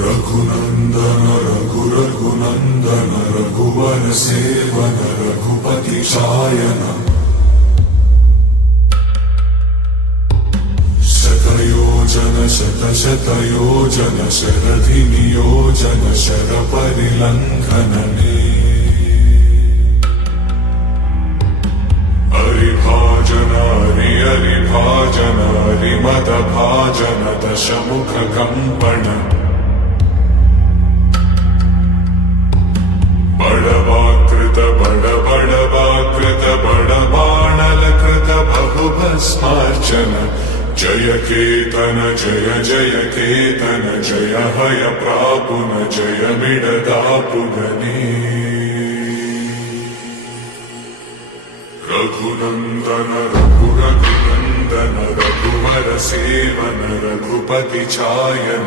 रघुनंदन रघुनंदन रघुवर सेवन रघुपति शायन शतयोजन शरधि नियोजन शर परिलंघनने हरिभाजन हरिभाजन हरिमद भाजन दशमुख कंपन बड़वाकृत बड़बाणल बहुभस्मार्चन जय केतन जय केतन जय हय प्रापुन जय मिडदापुगने रघुनंदन रघुनंदन रघुवर सेवन रघुपति चायन